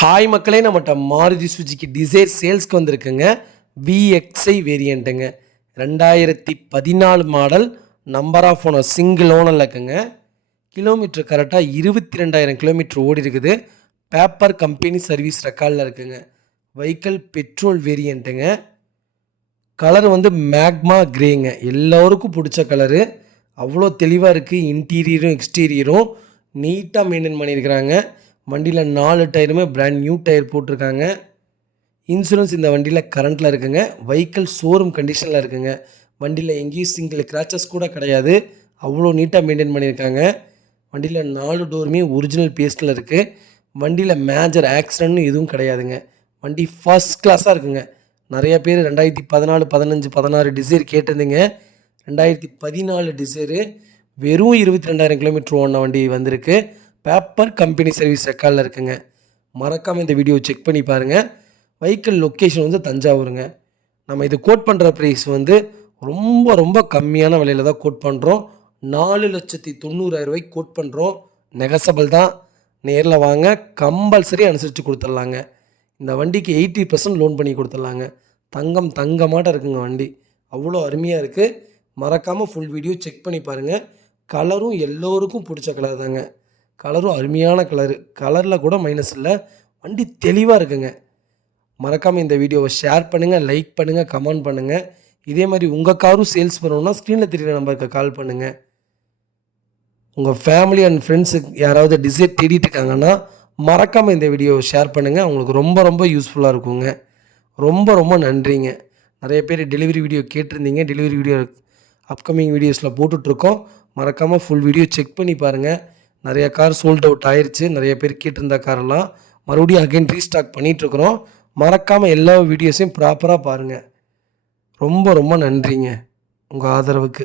Hi மக்களே, நம்மகிட்ட Maruti சுஜுக்கி Dzire சேல்ஸ்க்கு வந்திருக்குங்க. விஎக்ஸ்ஐ வேரியண்ட்டுங்க. 2014 model. Number of owner single ஓனரில் இருக்குங்க. கிலோமீட்டர் கரெக்டாக 22,000 கிலோமீட்டர் ஓடி இருக்குது. பேப்பர் கம்பெனி சர்வீஸ் ரெக்கார்டில் இருக்குங்க. வெஹிக்கிள் பெட்ரோல் வேரியண்ட்டுங்க. கலர் வந்து மேக்மா கிரேங்க. எல்லோருக்கும் பிடிச்ச கலரு. அவ்வளோ தெளிவாக இருக்குது. இன்டீரியரும் எக்ஸ்டீரியரும் நீட்டாக மெயின்டைன் பண்ணியிருக்கிறாங்க. வண்டியில் 4 டயருமே பிராண்ட் நியூ டயர் போட்டிருக்காங்க. இன்சூரன்ஸ் இந்த வண்டியில் கரண்ட்டில் இருக்குங்க. வெஹிக்கிள் ஷோரூம் கண்டிஷனில் இருக்குங்க. வண்டியில் எங்கேயும் சிங்கிள் கிராச்சஸ் கூட கிடையாது. அவ்வளோ நீட்டாக மெயின்டைன் பண்ணியிருக்காங்க. வண்டியில் 4 டோருமே ஒரிஜினல் பேஸ்ட்டில் இருக்குது. வண்டியில் மேஜர் ஆக்சிடென்ட்னு எதுவும் கிடையாதுங்க. வண்டி ஃபர்ஸ்ட் கிளாஸாக இருக்குங்க. நிறைய பேர் 2014, 15, 16 டிசைர் கேட்டிருந்தீங்க. 2014 டிசைரு வெறும் 22,000 கிலோமீட்டர் ஓடின வண்டி வந்திருக்கு. பேப்பர் கம்பெனி சர்வீஸ் ரெக்கார்டில் இருக்குங்க. மறக்காமல் இந்த வீடியோ செக் பண்ணி பாருங்கள். வெஹிக்கிள் லொக்கேஷன் வந்து தஞ்சாவூருங்க. நம்ம இது கோட் பண்ணுற ப்ரைஸ் வந்து ரொம்ப ரொம்ப கம்மியான விலையில் தான் கோட் பண்ணுறோம். 4,90,000 கோட் பண்ணுறோம். நெகசபிள் தான். நேரில் வாங்க, கம்பல்சரி அனுசரித்து கொடுத்துட்லாங்க. இந்த வண்டிக்கு 80% லோன் பண்ணி கொடுத்துட்லாங்க. தங்கமாட்டம் இருக்குங்க வண்டி. அவ்வளோ அருமையாக இருக்குது. மறக்காமல் ஃபுல் வீடியோ செக் பண்ணி பாருங்கள். கலரும் எல்லோருக்கும் பிடிச்ச கலர் தாங்க. கலரும் அருமையான கலரு. கலரில் கூட மைனஸ் இல்லை. வண்டி தெளிவாக இருக்குங்க. மறக்காமல் இந்த வீடியோவை ஷேர் பண்ணுங்கள், லைக் பண்ணுங்கள், கமெண்ட் பண்ணுங்கள். இதே மாதிரி உங்கள் காரும் சேல்ஸ் பண்ணணுன்னா ஸ்க்ரீனில் தெரியுற நம்பருக்கு கால் பண்ணுங்கள். உங்கள் ஃபேமிலி அண்ட் ஃப்ரெண்ட்ஸுக்கு யாராவது டிசைர் தேடிட்டு இருக்காங்கன்னா மறக்காமல் இந்த வீடியோவை ஷேர் பண்ணுங்கள். அவங்களுக்கு ரொம்ப ரொம்ப யூஸ்ஃபுல்லாக இருக்குங்க. ரொம்ப ரொம்ப நன்றிங்க. நிறைய பேர் டெலிவரி வீடியோ கேட்டிருந்தீங்க. டெலிவரி வீடியோ அப்கமிங் வீடியோஸில் போட்டுட்ருக்கோம். மறக்காமல் ஃபுல் வீடியோ செக் பண்ணி பாருங்கள். நிறைய கார் சோல்ட் அவுட் ஆயிடுச்சு. நிறைய பேர் கேட்டிருந்த காரெல்லாம் மறுபடியும் அகைன் ரீஸ்டாக் பண்ணிகிட்ருக்குறோம். மறக்காமல் எல்லா வீடியோஸையும் ப்ராப்பராக பாருங்கள். ரொம்ப ரொம்ப நன்றிங்க உங்கள் ஆதரவுக்கு.